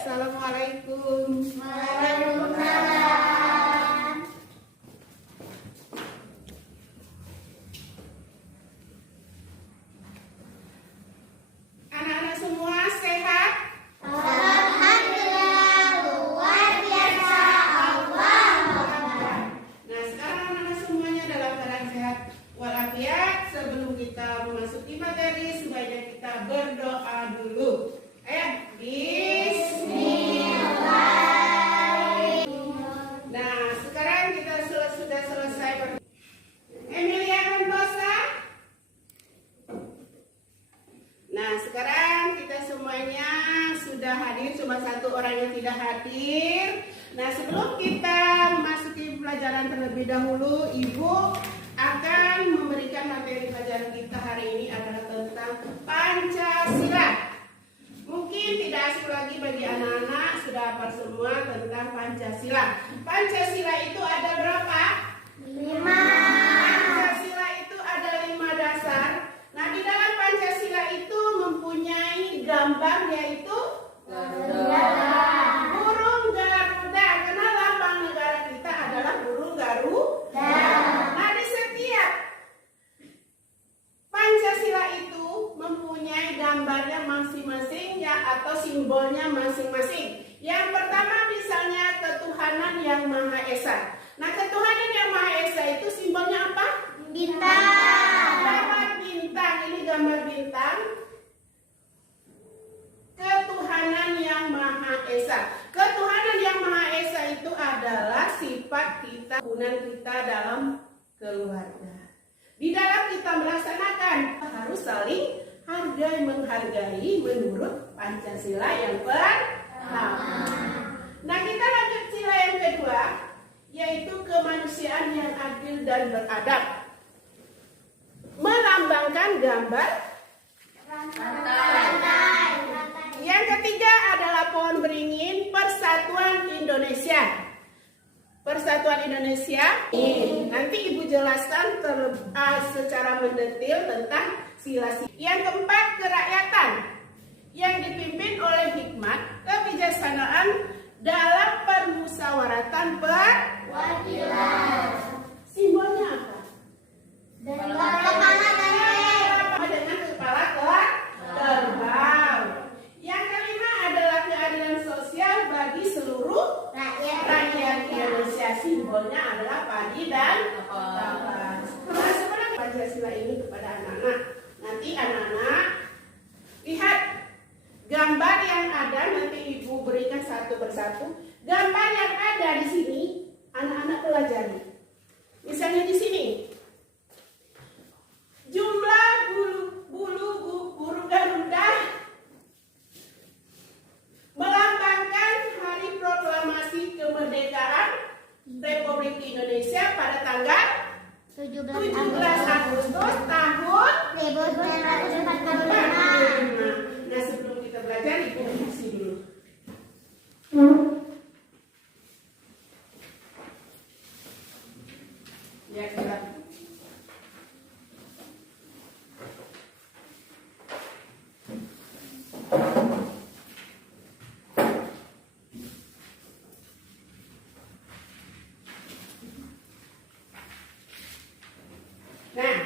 Assalamualaikum. Waalaikumsalam. Anak-anak semua sehat? Alhamdulillah, luar biasa. Alhamdulillah. Nah, sekarang anak-anak semuanya dalam keadaan sehat walafiat. Sebelum kita memasuki materi, sebaiknya kita berdoa dulu. Ayo, Bismillah. Nah, sekarang kita sudah selesai. Emilia Mendoza. Nah, sekarang kita semuanya sudah hadir, cuma satu orang yang tidak hadir. Nah, sebelum kita memasuki pelajaran terlebih dahulu, Ibu akan memberikan materi pelajaran kita hari ini adalah tentang Pancasila. Mungkin tidak asing lagi bagi anak-anak, sudah hafal semua tentang Pancasila. Pancasila itu ada berapa? 5. Pancasila itu ada 5 dasar. Nah, di dalam Pancasila itu mempunyai gambar yaitu burung Garuda. Karena lambang negara kita adalah burung Garuda. Nah, di setiap Pancasila itu mempunyai gambarnya masing-masing ya, atau simbolnya masing-masing. Yang pertama misalnya ketuhanan yang Maha Esa. Nah, ketuhanan yang Maha Esa itu simbolnya apa? Bintang. Gambar bintang, ini gambar bintang. Ketuhanan yang Maha Esa. Ketuhanan yang Maha Esa itu adalah sifat kita, hubungan kita dalam keluarga. Di dalam kita melaksanakan harus saling hargai menghargai menurut Pancasila yang pertama. Nah, kita lanjut sila yang kedua, yaitu kemanusiaan yang adil dan beradab. Melambangkan gambar Rantai. yang ketiga adalah pohon beringin, Persatuan Indonesia. Persatuan Indonesia. Nanti Ibu jelaskan secara mendetil tentang sila-sila. Yang keempat, kerakyatan yang dipimpin oleh hikmat, kebijaksanaan dalam permusyawaratan Perwakilan. simbolnya apa? Dan kepala Dengan kepala terbang. Yang kelima adalah keadilan sosial bagi seluruh rakyat Indonesia. Simbolnya adalah padi dan kapas. Nah, sebenarnya Pancasila ini kepada anak-anak. Nanti anak-anak lihat gambar yang ada, nanti Ibu berikan satu persatu. Gambar yang ada di sini anak-anak pelajari. Misalnya di sini jumlah burung Garuda melambangkan Hari Proklamasi Kemerdekaan Republik Indonesia pada tanggal 17 Agustus tahun 1945. Nah, sebelum kita belajar, Ibu isi dulu. Ya, kita. Nah,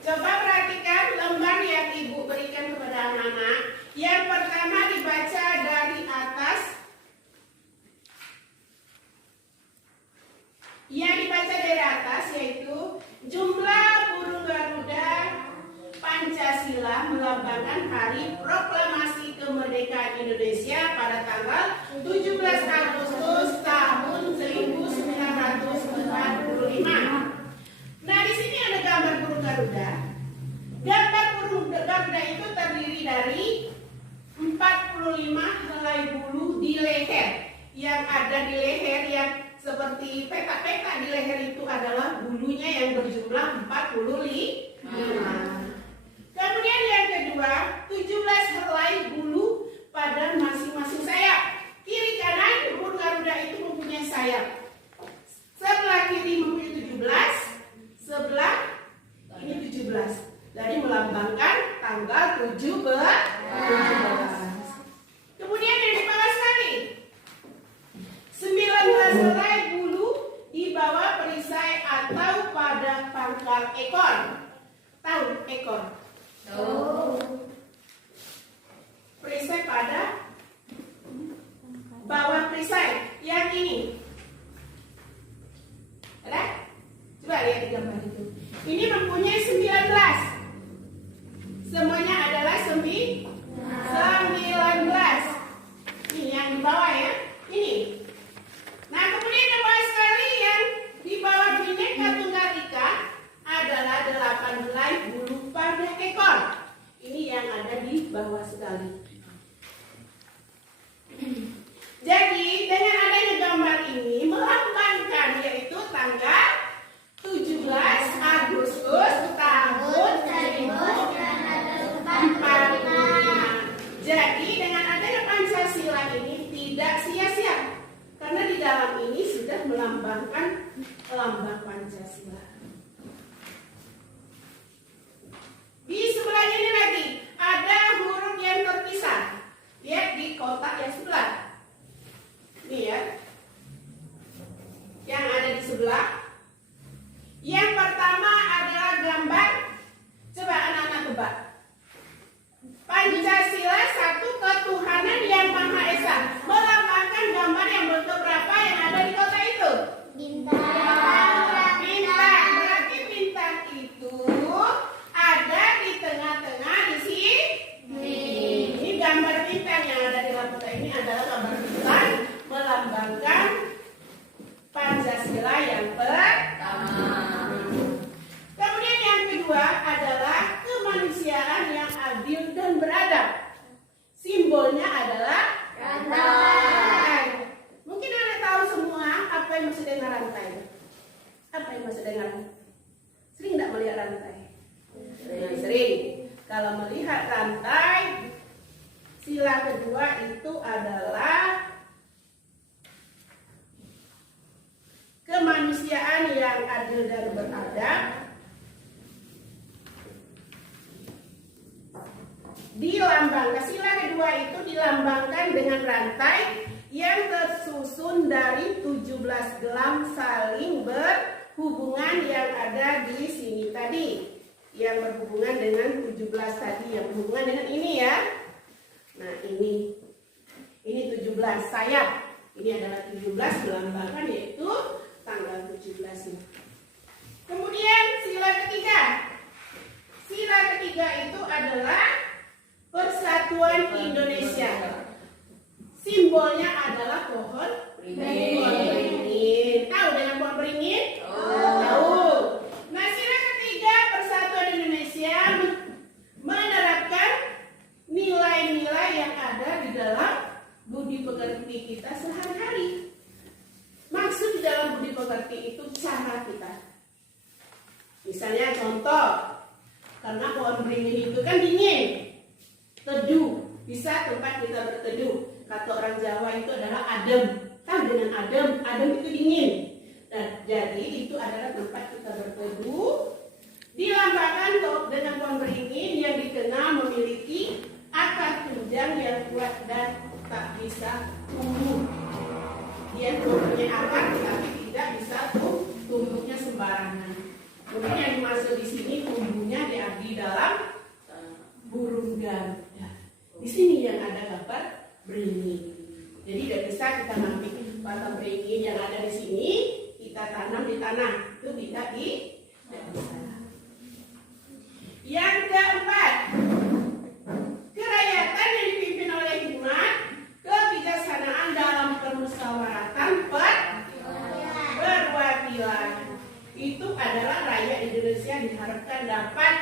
coba perhatikan lembar yang Ibu berikan kepada anak-anak. Yang pertama dibaca dari atas. Yang dibaca dari atas yaitu jumlah burung Garuda Pancasila melambangkan Hari Proklamasi Kemerdekaan Indonesia pada tanggal 17 Agustus tahun 1945. Nah, di sini ada gambar burung Garuda. Gambar burung Garuda itu terdiri dari 45 helai bulu di leher. Yang ada di leher yang seperti peta-peta di leher itu adalah bulunya yang berjumlah 45. Kemudian yang kedua, 17 helai bulu pada masing-masing sayap. Kiri kanan burung Garuda itu mempunyai sayap. Sebelah kiri mempunyai 17, sebelah ini 17. Jadi melambangkan tanggal 17. Kemudian yang di bawah bawah sekali. Jadi dengan adanya gambar ini melambangkan yaitu tanggal 17 Agustus tahun 1945. Jadi dengan adanya Pancasila ini tidak sia-sia karena di dalam ini sudah melambangkan lambang Pancasila. Di sebelahnya ini lagi ada huruf yang terpisah. Lihat di kotak yang sebelah. Ini ya. Yang ada di sebelah. Yang pertama adalah gambar. Coba anak-anak tebak. Pancasila satu ketuhanan yang Maha Esa. Melambangkan gambar yang bentuk berapa yang ada di kotak itu? Bintang. Bintang. Berarti bintang itu ada di tengah-tengah di sini. Ini gambar bintang yang ada di dalam kotak ini adalah gambar bintang melambangkan Pancasila yang pertama. Kemudian yang kedua adalah kemanusiaan yang adil dan beradab. Simbolnya adalah rantai. Mungkin Anda tahu semua apa yang maksud dengan rantai. Apa yang maksud dengan rantai? Sering tidak melihat rantai? Sering. Kalau melihat rantai, sila kedua itu adalah kemanusiaan yang adil dan beradab. Dilambangkan, sila kedua itu dilambangkan dengan rantai yang tersusun dari 17 gelang saling berhubungan yang ada di sini tadi. Yang berhubungan dengan 17 tadi, yang berhubungan dengan ini ya. Nah ini 17 sayap. Ini adalah 17 dilambangkan yaitu tanggal 17 ini. Kemudian sila ketiga. Sila ketiga itu adalah Persatuan Indonesia. Simbolnya adalah pohon beringin. Tahu dengan pohon beringin? Tahu. Nah, sila ketiga Persatuan Indonesia menerapkan nilai-nilai yang ada di dalam budi pekerti kita sehari-hari. Maksud di dalam budi pekerti itu cara kita. Misalnya contoh, karena pohon beringin itu kan dingin, teduh, bisa tempat kita berteduh. Kata orang Jawa itu adalah adem. Kan dengan adem itu dingin. Dan jadi itu adalah tempat kita berteduh. Dilambangkan dengan pohon beringin yang dikenal memiliki akar tunjang yang kuat dan tak bisa tumbuh. Dia mempunyai akar tetapi tidak bisa tumbuhnya sembarangan. Kemudian yang dimaksud di sini tumbuhnya di dalam burung garuda. Di sini yang ada gambar beringin. Jadi tidak bisa kita ambil batang beringin yang ada di sini kita tanam di tanah. Itu tidak bisa. Yang keempat, kerakyatan yang dipimpin oleh hikmat, kebijaksanaan dalam permusyawaratan perwakilan. Itu adalah rakyat Indonesia diharapkan dapat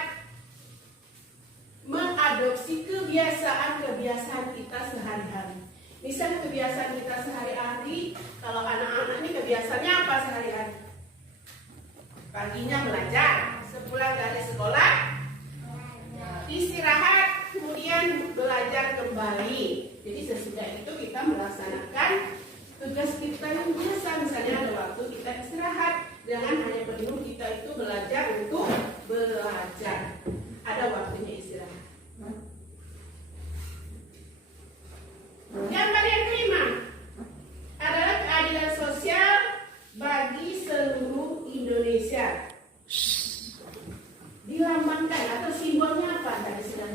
mengadopsi kebiasaan-kebiasaan kita sehari-hari. Misal kebiasaan kita sehari-hari, kalau anak-anak ini kebiasaannya apa sehari-hari? Paginya belajar, sepulang dari sekolah istirahat, kemudian belajar kembali. Jadi sesudah itu kita melaksanakan tugas kita yang biasa. Misalnya ada waktu kita istirahat, jangan hanya penuh kita itu belajar untuk belajar. Ada waktunya istirahat. Gambar yang kelima adalah keadilan sosial bagi seluruh Indonesia. Dilambangkan atau simbolnya apa tadi sudah?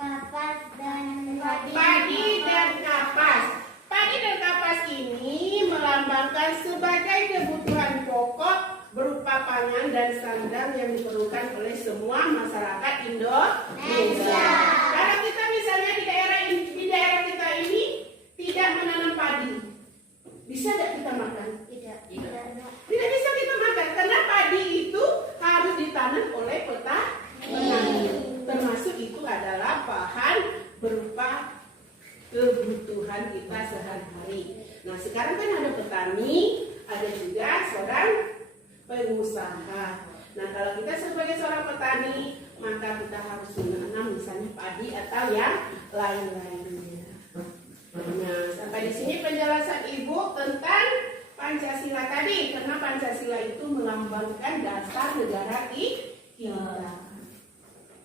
Kapas dan Padi dan kapas. Padi dan kapas ini melambangkan sebagai kebutuhan pokok berupa pangan dan sandang yang diperlukan oleh semua masyarakat Indonesia. Kalau kita misalnya di daerah kita ini tidak menanam padi, bisa tidak kita makan? Tidak bisa kita makan karena padi itu harus ditanam oleh petani. Termasuk itu ada adalah bahan berupa kebutuhan kita sehari-hari. Nah, sekarang kan ada petani, ada juga seorang pengusaha. Nah, kalau kita sebagai seorang petani, maka kita harus menanam misalnya padi atau yang lain-lainnya. Nah, sampai di sini penjelasan Ibu tentang Pancasila tadi, karena Pancasila itu melambangkan dasar negara kita.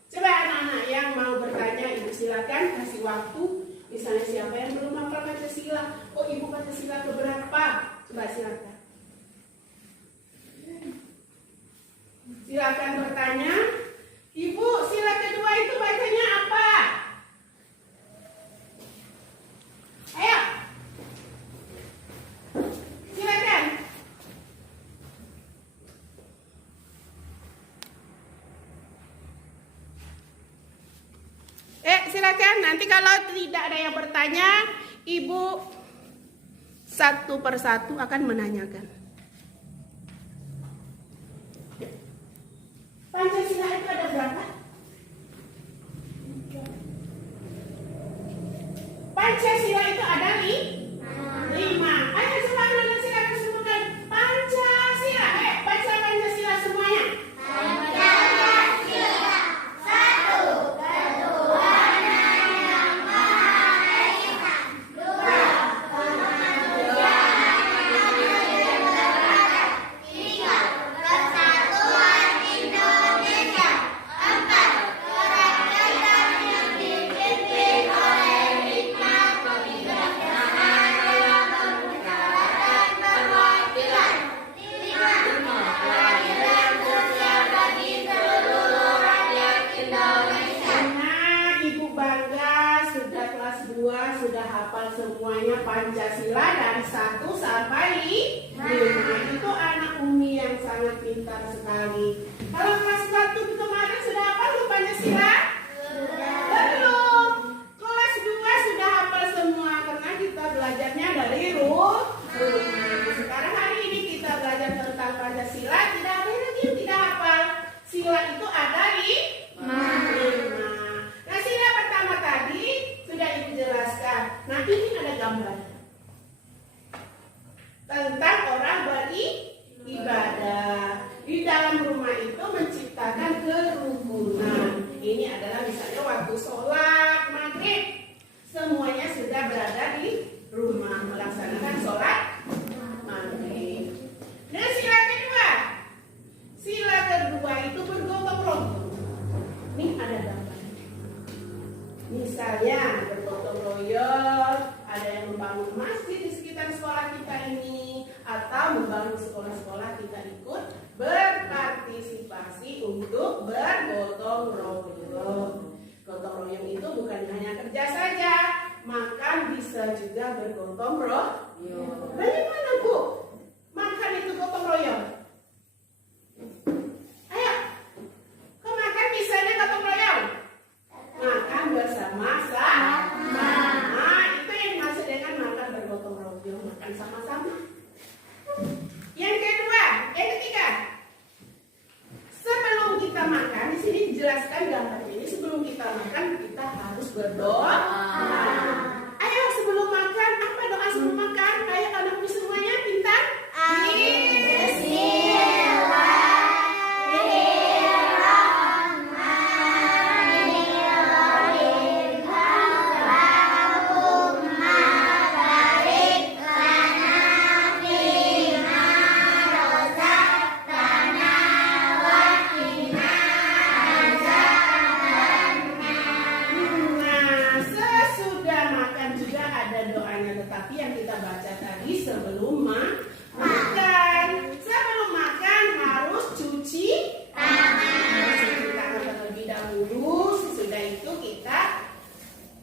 Coba anak-anak yang mau bertanya, Ibu silakan kasih waktu. Misalnya siapa yang belum hafal Pancasila? Oh, Ibu Pancasila keberapa? Coba silakan. Silakan bertanya. Ibu, sila kedua itu bacanya apa? Ayo. Silakan. Silakan. Nanti kalau tidak ada yang bertanya, Ibu satu persatu akan menanyakan. Pancasila itu ada berapa? Pancasila itu ada 5. Ayo coba anak-anak silakan sebutkan Pancasila. Baca Pancasila semuanya. Pancasila, satu, ketuhanan yang Maha Esa. 2, kemanusiaan yang beradab. 3, persatuan Indonesia. 4, kerakyatan yang dipimpin oleh hikmat kebijaksanaan dalam permusyawaratan perwakilan. 5, keadilan sosial bagi seluruh rakyat Indonesia. Nah, Ibu bangga sudah kelas 2, sudah hafal semuanya Pancasila dari 1 sampai 5. Itu anak Umi yang sangat pintar sekali. Kalau kelas 1 kemarin sudah hafal belum Pancasila? Belum. Kelas 2 sudah hafal semua karena kita belajarnya dari rumah. Sekarang hari ini kita belajar tentang Pancasila, tidak ada lagi yang tidak hafal. Sila itu ada 5. Nah, sila pertama tadi sudah Ibu jelaskan. Nah, ini ada gambar tentang orang beribadah. Di dalam rumah itu menciptakan kerukunan. Ini adalah misalnya waktu sholat maghrib, semuanya sudah berada di rumah melaksanakan sholat maghrib. Dan sila kedua itu bergotong royong. Ini ada gambar. Misalnya bergotong royong, ada yang membangun masjid di sekitar sekolah kita ini, atau membangun sekolah-sekolah kita ikut berpartisipasi untuk bergotong royong. Gotong royong itu bukan hanya kerja saja, makan bisa juga bergotong royong. Bagaimana Bu? Makan itu gotong royong? Ayo, kok makan bisanya gotong royong? Makan bersama-sama. Nah, itu yang dimaksud dengan makan bergotong royong, makan sama-sama. Yang ketiga, sebelum kita makan, di sini dijelaskan gambar ini. Sebelum kita makan, kita harus berdoa. Ayo sebelum makan, apa doa sebelum makan? Ayo anak semuanya pintar.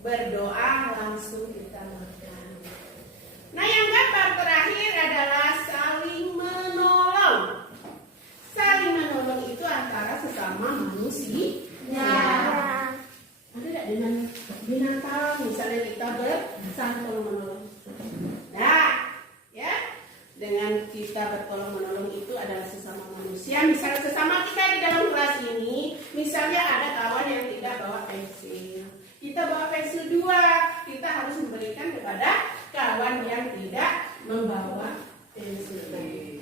Berdoa langsung kita makan. Nah, yang gambar terakhir adalah saling menolong. Saling menolong itu antara sesama manusia. Ada tidak dengan binatang? Misalnya kita saling menolong. Nah, ya, dengan kita bertolong menolong itu adalah sesama manusia. Misalnya sesama kita di dalam kelas ini, misalnya ada kawan yang tidak bawa pensil. kedua, kita harus memberikan kepada kawan yang tidak membawa pensil.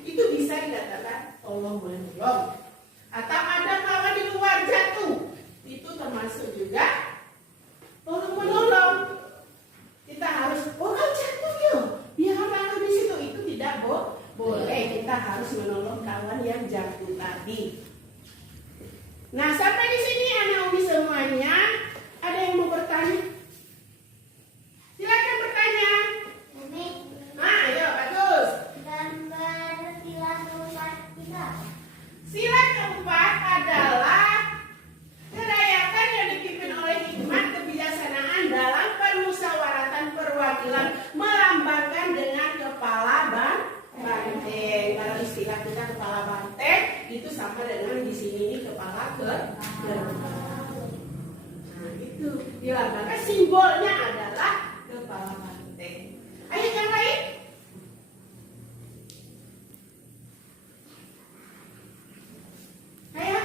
Itu bisa dikatakan tolong menolong. Atau ada kawan di luar jatuh, itu termasuk juga tolong menolong. Kita harus, oh kau jatuh ya, biarlah kau di situ. Itu tidak boleh. Kita harus menolong kawan yang jatuh tadi. Nah, sampai di sini anak Umi semuanya. Ada yang mau bertanya? Silakan bertanya. Umi, Nah, ayo bagus. gambar sila keempat kita. Sila keempat adalah kerakyatan yang dipimpin oleh hikmat kebijaksanaan dalam permusyawaratan perwakilan, melambangkan dengan kepala banteng. Kalau istilah kita kepala banteng itu sama dengan di sini ini kepala kerbau. Nah, itu dilambangkan, simbolnya adalah kepala banteng. Ayo yang lain. Ayo,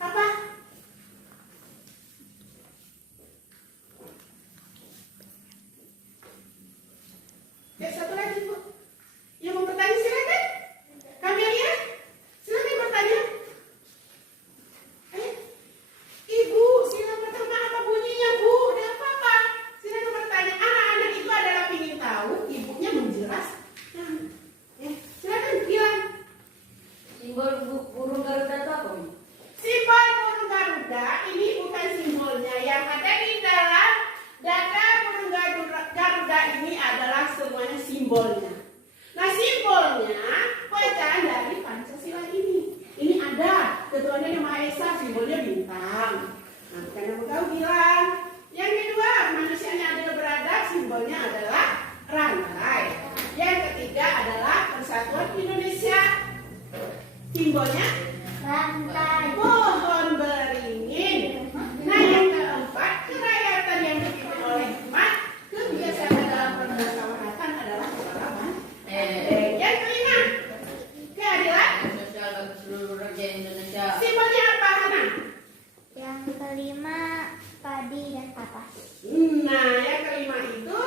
apa? Ya, satu lagi, Bu. Yang mau bertanya silakan. Kami lihat. Silakan bertanya. Ayo. Ibu, sila pertama apa bunyinya, Bu? Udah apa-apa? Silakan bertanya. Anak-anak itu adalah ingin tahu, ibunya menjelaskan. Ya, silakan bilang. Simbol burung Garuda itu apa, Bu? Simbol burung Garuda ini bukan simbolnya. Yang ada di dalam dada burung Garuda ini adalah semuanya simbolnya. Nah, simbolnya bacaan dari Pancasila ini. Ini ada Ketuhanan Yang Maha Esa, simbolnya bintang. Nah, bukan yang kau bilang. Yang kedua, manusia yang adil beradab, simbolnya adalah rantai. Yang ketiga adalah Persatuan Indonesia. Simbolnya Rantai. pohon beringin. Nah, yang keempat, kerakyatan yang dipimpin oleh hikmat kebijaksanaan dalam permusyawaratan adalah kepala banteng. Yang kelima, keadilan. Sosial bagi seluruh rakyat Indonesia. Simbolnya apa, Hana? Yang kelima, padi dan kapas. Nah, yang kelima itu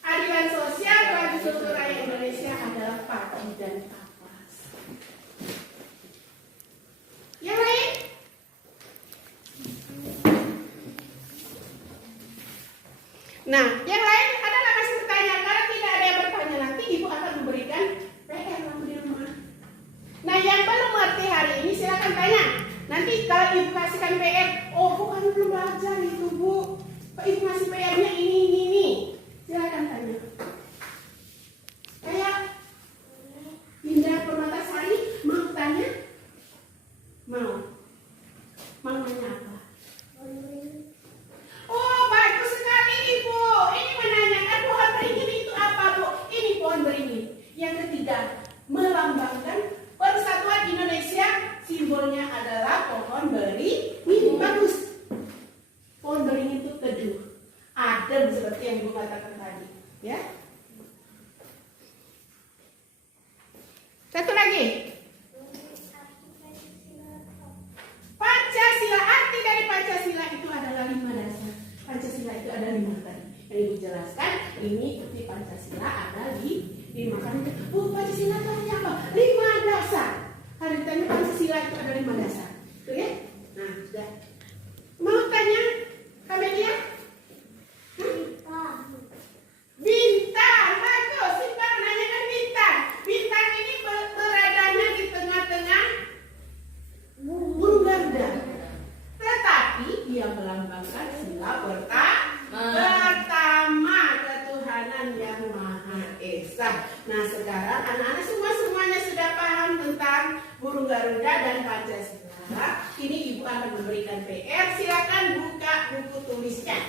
keadilan sosial bagi seluruh rakyat Indonesia adalah padi dan kapas. Yang lain? Nah, yang lain adalah masih bertanya. Kalau tidak ada yang bertanya, nanti ibu akan memberikan PR kamu di rumah. Nah, yang belum mengerti hari ini silakan tanya. Nanti kalau ibu kasihkan PR, oh bukan belum belajar itu, Bu. Pak ibu ngasih PR-nya ini. Silakan tanya. Kayak Indah Permatasari mau tanya? Mau nanya apa? Oh, bagus sekali Ibu. Ini menanyakan pohon beringin itu apa, Bu? Ini pohon beringin. Yang ketiga, melambangkan Persatuan Indonesia. Simbolnya adalah pohon beringin. Bagus. Pohon beringin itu teduh, adem seperti yang Ibu katakan tadi. Ya. Satu lagi. Pancasila, arti dari Pancasila itu adalah 5 dasar. Pancasila itu ada 5 tadi. Yang Ibu jelaskan, ini arti Pancasila ada di 5 kan. Oh, Pancasila itu artinya apa? 5 dasar. Hari ditanya Pancasila itu ada 5 dasar. Tuh ya? Nah, sudah. Mau tanya? Kamelia? Bintang, bagus. Simpan menanyakan bintang. Bintang ini beradanya di tengah-tengah burung Garuda. Tetapi dia melambangkan sila pertama ketuhanan yang Maha Esa. Nah, sekarang anak-anak semuanya sudah paham tentang burung Garuda dan Pancasila. Ini Ibu akan memberikan PR. Silakan buka buku tulisnya.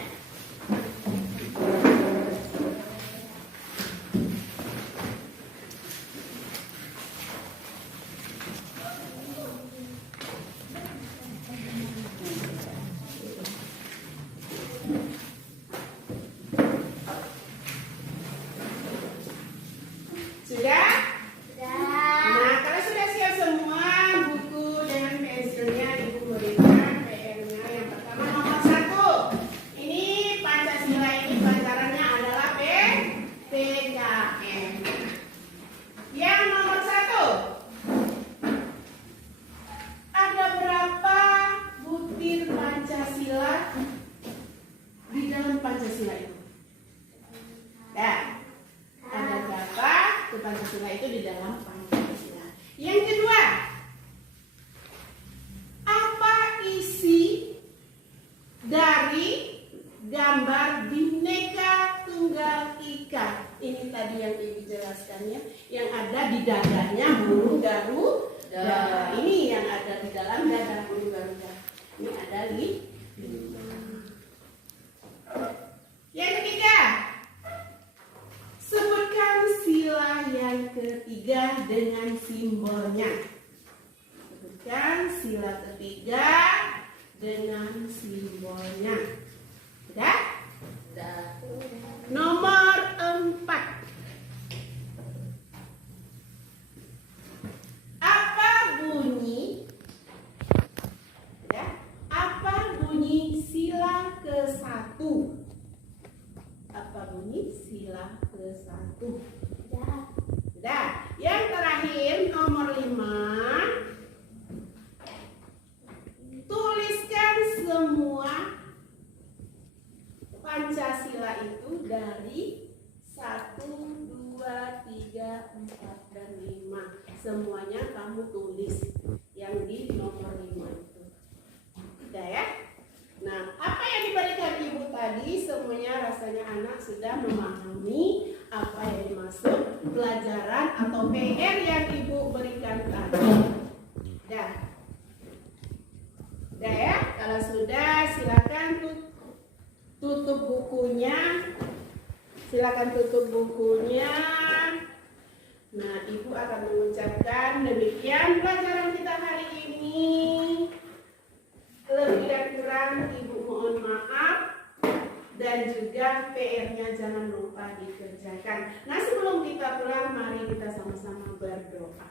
Sudah? Nah, kalau sudah siap semua, buku dengan pensilnya Ibu berikan PR-nya. Yang pertama nomor 1. gambar Bhinneka Tunggal Ika. Ini tadi yang Ibu jelaskan ya, yang ada di dadanya burung Garuda. Ini yang ada di dalam dada burung Garuda. Ini ada di yang ketiga. Sebutkan sila yang ketiga dengan simbolnya. Sebutkan sila ketiga dengan simbolnya. Sudah? Sudah. Nomor 4. Apa bunyi? Ya, apa bunyi sila ke-1? Apa bunyi sila ke-1? Sudah. Yang terakhir nomor 5. Tuliskan semua Pancasila itu dari 1, 2, 3, 4, dan 5. Semuanya kamu tulis yang di nomor 5 itu. Sudah ya? Nah, apa yang diberikan Ibu tadi semuanya rasanya anak sudah memahami apa yang dimaksud pelajaran atau PR yang Ibu berikan tadi. Sudah? Sudah ya? Kalau sudah silakan tutup bukunya. Silakan tutup bukunya. Nah, Ibu akan mengucapkan demikian pelajaran kita hari ini. Lebih dan kurang Ibu mohon maaf. Dan juga PR-nya jangan lupa dikerjakan. Nah, sebelum kita pulang, mari kita sama-sama berdoa.